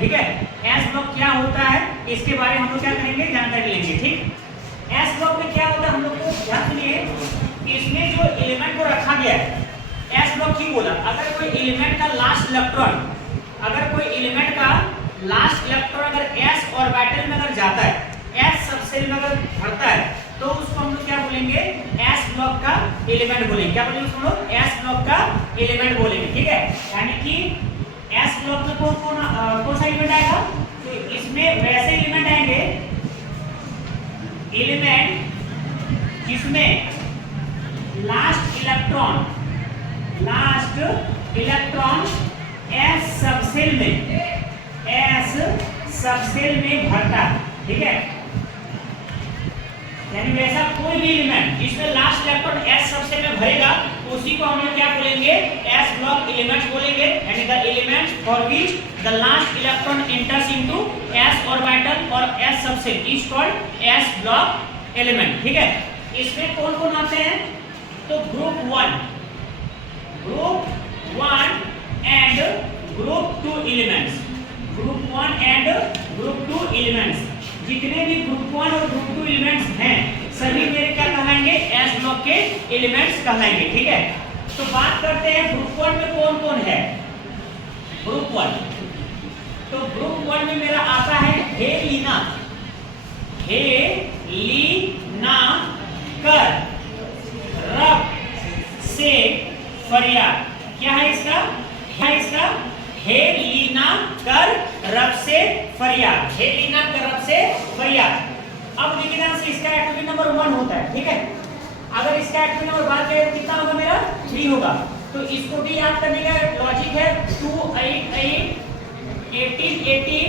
ठीक है। S block क्या होता है इसके बारे में हम लोग क्या करेंगे, जानकारी लेंगे। ठीक, एस ब्लॉक में क्या होता है हम लोग को ध्यान सुनिए, इसमें जो एलिमेंट को रखा गया है, एस ब्लॉक की बोला, अगर कोई एलिमेंट का लास्ट इलेक्ट्रॉन, अगर कोई एलिमेंट का लास्ट इलेक्ट्रॉन अगर एस ऑर्बिटल में अगर जाता है, एस सबसेल में अगर भरता है, तो उसको हम लोग क्या बोलेंगे, एस ब्लॉक का एलिमेंट बोलेंगे। क्या बोलेंगे उसको हम लोग, एस ब्लॉक का एलिमेंट बोलेंगे। ठीक है, यानी कि एस ब्लॉक में कौन सा एलिमेंट आएगा, तो इसमें वैसे एलिमेंट आएंगे, एलिमेंट जिसमें लास्ट इलेक्ट्रॉन एस सबसेल में भरता है। ठीक है, यानी वैसा कोई भी एलिमेंट जिसमें लास्ट इलेक्ट्रॉन एस सबसेल में भरेगा, उसी को हम लोग क्या बोलेंगे, एस ब्लॉक एलिमेंट्स बोलेंगे। यानी the elements for which the last electron enters into s orbital और s subshell is called s block element. ठीक है, इसमें कौन कौन आते हैं, तो group 1 and group 2 elements, group 1 and group 2 elements, जितने भी ग्रुप 1 और ग्रुप 2 एलिमेंट्स हैं सभी मेरे क्या कहलाएंगे, एस ब्लॉक के एलिमेंट्स कहलाएंगे। ठीक है, तो बात करते हैं ग्रुप 1 में कौन कौन है। ग्रुप 1, तो ग्रुप 1 में मेरा आता है हेलिना, कर, रब से फरियाद। क्या है इसका, हेलिना कर रब से फरियाद, हेलिना कर रब से फरियाद। अब देखिए ध्यान से, इसका एटॉमिक नंबर 1 होता है। ठीक है, अगर इसका एटॉमिक नंबर बात करें तो कितना होगा, मेरा 3 होगा। तो इसको भी याद करने का लॉजिक है, 2 8 8 18 18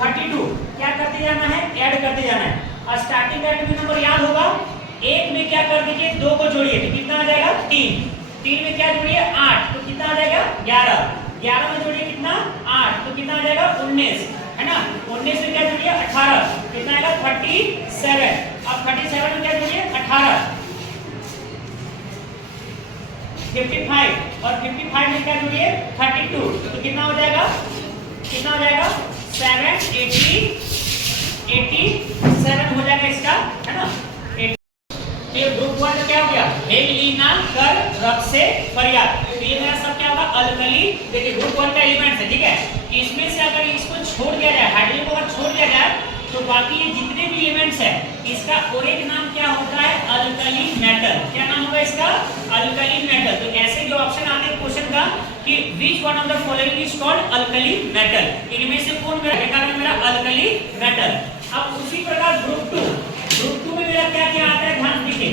32 क्या करते जाना है, ऐड करते जाना है। और स्टार्टिंग का एटॉमिक नंबर याद होगा, 1 में क्या कर दीजिए, 2 को जोड़िए तो कितना आ जाएगा 3, 3 में क्या जोड़िए 8 तो कितना आ जाएगा 11, 11 में जोड़िए कितना 8 तो कितना आ जाएगा 19, है ना। 19 में क्या जोड़िए 18 कितना आएगा 37। अब 37 में क्या जोड़िए 18, 55 और 55 में क्या जोड़िए 32 तो कितना हो जाएगा 7 87 हो जाएगा इसका, है ना। ये ग्रुप 1 में क्या हो गया, हेलिना कर रब से फरियाद। तो ये मेरा सब क्या होगा, अल्कली। देखिए ग्रुप 1 का एलिमेंट है। ठीक है, इसमें से अगर इसको छोड़ दिया जाए, हाइड्रोजन को अगर छोड़ दिया जाए, तो बाकी ये जितने भी एलिमेंट्स है इसका और एक नाम क्या होता है, अल्कली मेटल। क्या नाम होगा इसका, अल्कली मेटल। तो ऐसे जो ऑप्शन आते हैं क्वेश्चन का कि which one of the following is called alkali metal, इनमें से कौन मेरा अल्कली मेटल। अब उसी प्रकार ग्रुप 2 में मेरा क्या क्या आता है, ध्यान दीजिए।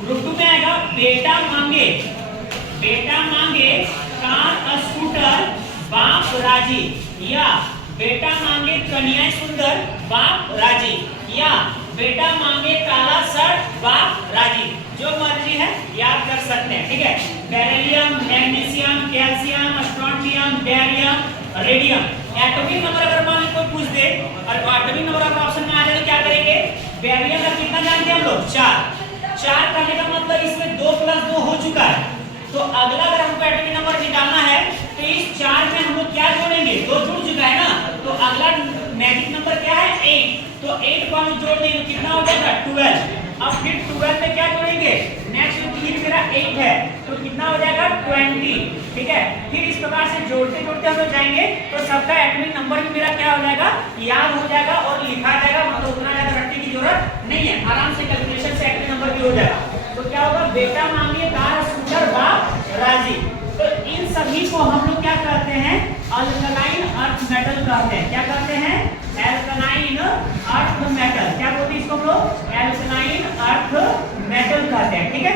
ग्रुप 2 में आएगा बेटा मांगे कार स्कूटर बाप राजी, या बेटा मांगे कन्या सुंदर बाप राजी, या बेटा मांगे काला शर्ट बाप राजी। जो मर्जी है याद कर सकते हैं। ठीक है, beryllium, magnesium, calcium, strontium, barium, radium. Atomic number अगर मान लो कोई पूछ दे और एटॉमिक नंबर अगर ऑप्शन में आ जाए तो क्या करेंगे, बेरियम का कितना जानते हैं हम लोग 4 करने का मतलब इसमें 2 + 2 हो चुका है। तो अगला अगर हमको एटॉमिक नंबर निकालना है तो इस 4 में हम लोग क्या जोड़ेंगे, 2 जुड़ चुका है ना। तो अगला मैजिक नंबर क्या है 8, तो 8 को हम जोड़ देंगे कितना हो जाएगा 12। अब फिर 12 में क्या जोड़ेंगे, नेक्स्ट फिर मेरा 8 है तो कितना हो जाएगा 20। ठीक है, फिर इस प्रकार से जोड़ते जोड़ते हम लोग जाएंगे तो सबका एटॉमिक नंबर भी मेरा क्या हो जाएगा, याद हो जाएगा और लिखा जाएगा। मतलब उतना ज्यादा रटने की जरूरत नहीं है, आराम से कैलकुलेशन से एटॉमिक नंबर भी हो जाएगा। तो क्या होगा, बेटा मांगे कार स्कूटर बाप राजी। तो इन सभी को हम लोग क्या कहते हैं, अल्कलाइन अर्थ मेटल कहते हैं। क्या कहते हैं, अल्कलाइन अर्थ मेटल। क्या बोलते हैं इसको हम लोग, अल्कलाइन अर्थ मेटल कहते हैं। ठीक है,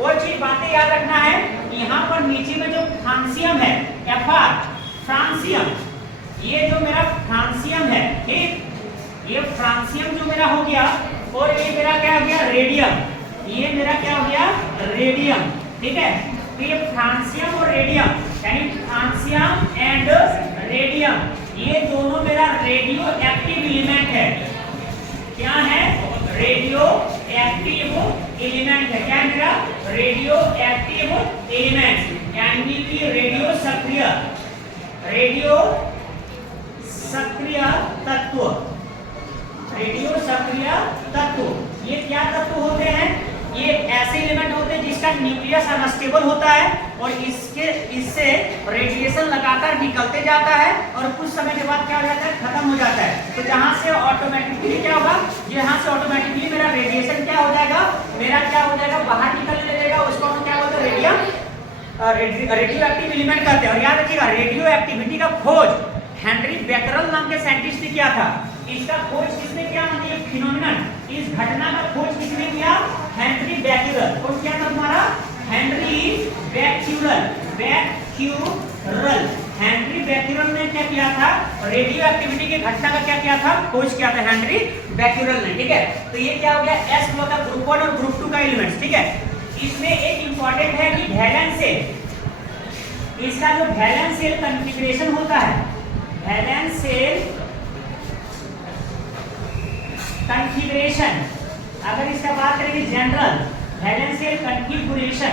और चीज बातें याद रखना है, यहाँ पर नीचे में जो फ्रांसियम है, Fr फ्रांसियम, ये जो मेरा फ्रांसियम है, ठीक, ये फ्रांसियम जो मेरा हो गया, और ये मेरा क्या हो गया रेडियम, ये मेरा क्या हो गया रेडियम। ठीक है, तो ये फ्रांसियम और रेडियम यानी फ्रांसियम एंड रेडियम, ये दोनों मेरा रेडियो एक्टिव एलिमेंट है। क्या है, रेडियो एक्टिव एलिमेंट है। क्या है मेरा, रेडियो एक्टिव एलिमेंट, यानी कि रेडियो सक्रिय तत्व, रेडियो सक्रिय तत्व। ये क्या तत्व होते हैं? ये ऐसे एलिमेंट होते हैं जिसका न्यूक्लियस अनस्टेबल होता है और इससे रेडिएशन लगातार निकलते जाता है और कुछ समय के बाद क्या हो जाता है, खत्म हो जाता है। तो जहां से ऑटोमेटिकली क्या होगा, यहाँ से ऑटोमेटिकली मेरा रेडिएशन क्या हो जाएगा, बाहर निकलने लगेगा। उसको हम क्या बोलते हैं, रेडियो एक्टिव एलिमेंट कहते हैं। और याद रखिएगा, रेडियो एक्टिविटी का खोज हेनरी बेकरल नाम के साइंटिस्ट ने किया था। इसका खोज किसने किया, मतलब फिनोमिनन, इस घटना का खोज किसने किया, हेनरी बेक्यूरल। कौन किया था तुम्हारा, हेनरी बेक्यूरल। हेनरी बेक्यूरल ने क्या किया था, रेडियो एक्टिविटी की घटना का क्या किया था, खोज किया था हेनरी बेक्यूरल ने। ठीक है, तो ये क्या हो गया, एस ब्लॉक का ग्रुप 1 और ग्रुप 2 का एलिमेंट्स। ठीक है, इसमें एक इंपॉर्टेंट है कि वैलेंस सेल, इसका जो वैलेंस सेल कॉन्फ़िगरेशन होता है, वैलेंस सेल कॉन्फ़िगरेशन, अगर इसका बात करेंगे जनरल वैलेंस सेल कॉन्फ़िगरेशन,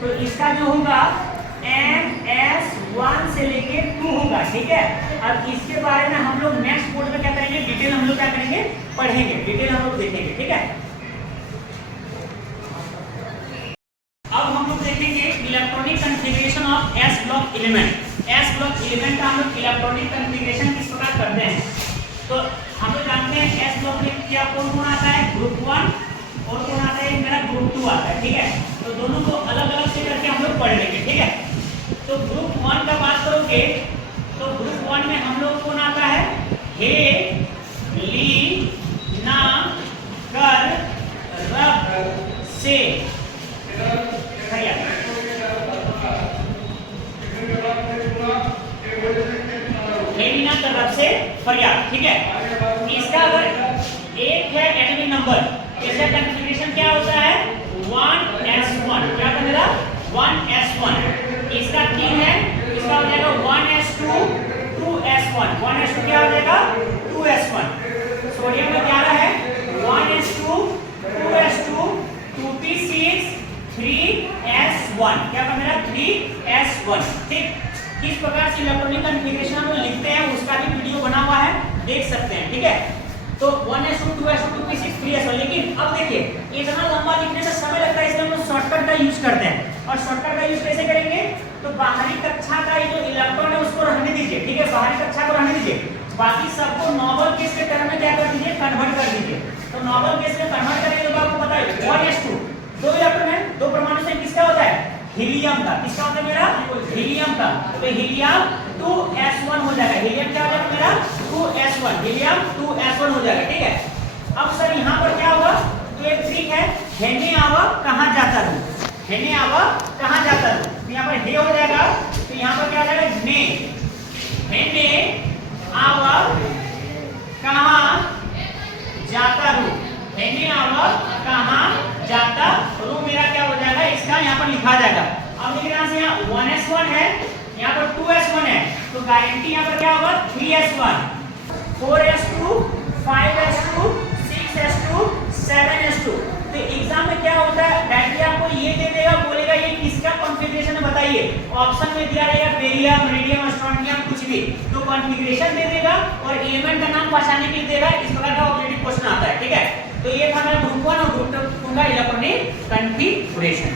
तो इसका जो होगा MS1 से लेके 2 होगा। ठीक है, अब इसके बारे में हम लोग नेक्स्ट बोर्ड में क्या करेंगे, डिटेल हम लोग क्या करेंगे, पढ़ेंगे, डिटेल हम लोग देखेंगे। ठीक है, अब हम लोग देखेंगे electronic configuration of S block element. S block element का हम लोग इलेक्ट्रॉनिक कॉन्फ़िगरेशन किस प्रकार करते हैं, तो हम लोग जानते हैं एस ब्लॉक में क्या कौन कौन आता है, ग्रुप 1 और कौन आता है, मेरा ग्रुप 2 आता है। ठीक है, तो दोनों को अलग अलग से करके हम लोग पढ़ लेंगे। ठीक है, तो ग्रुप 1 का बात करोगे तो ग्रुप 1 में हम लोग कौन आता है, हे, ली, ना, कर, रब, से, तरफ से फरियाद। ठीक है, इसका अगर एक है एटॉमिक नंबर, इसका कॉन्फ़िगरेशन क्या होता है, 1s1, क्या बनेगा 1s1। इसका 3 है, इसका हो जाएगा 1s2, 2s1, 1s2 क्या हो जाएगा 2s1। सोडियम में 11 है, 1s2, 2s2, 2p6, 3s1, क्या बनेगा 3s1। ठीक, किस प्रकार से इलेक्ट्रॉनिक कॉन्फ़िगरेशन हम लिखते हैं उसका भी वीडियो बना हुआ है, देख सकते हैं। ठीक है, तो 1s2, 2s2, 2p6, 3s1। लेकिन अब देखिए, इतना लंबा लिखने से समय लगता है, इसलिए हम लोग शॉर्टकट का यूज करते हैं। और शॉर्टकट का यूज कैसे करेंगे, तो बाहरी कक्षा का ये जो इलेक्ट्रॉन है उसको रहने दीजिए। ठीक है, बाहरी कक्षा को रहने दीजिए, बाकी सबको नॉर्मल केस के टर्म में क्या कर दीजिए, कन्वर्ट कर दीजिए। तो नॉर्मल केस में कन्वर्ट करेंगे तो आपको पता है 1s2, 2 इलेक्ट्रॉन है, 2 परमाणु से किसका होता है, हीलियम का। किसका होता है मेरा, हीलियम का। तो हीलियम 2s1 हो जाएगा, हीलियम क्या हो जाएगा मेरा 2s1, हीलियम 2s1 हो जाएगा। ठीक है, अब सर यहाँ पर क्या होगा, तो एक ट्रिक है, हेने आवा कहाँ जाता रू, हेने आवा कहाँ जाता रू। तो यहाँ पर हे हो जाएगा, तो यहाँ पर क्या हो जाएगा ने, हेने आवा कहाँ जाता रू, हेने आवा कहाँ जाता रू, मेरा क्या हो जाएगा, इसका यहाँ पर लिखा जाएगा। अब देखिए यहाँ से यहाँ 1s1 है, यहाँ पर 2s1 है, तो गारंटी यहाँ पर क्या होगा 3s1, 4s2, 5s2, 6s2, 7s2। तो एग्जाम में क्या होता है, डायरेक्टली आपको ये दे देगा, बोलेगा ये किसका कॉन्फ़िगरेशन है बताइए, ऑप्शन में दिया रहेगा बेरियम, रेडियम, स्ट्रोंटियम, कुछ भी, तो कॉन्फ़िगरेशन दे देगा और एलिमेंट का नाम पहचानने के लिए देगा। इस प्रकार का ऑब्जेक्टिव क्वेश्चन आता है। ठीक है, तो ये था मेरा ग्रुप 1 और ग्रुप 2 का इलेक्ट्रॉनिक कॉन्फ़िगरेशन।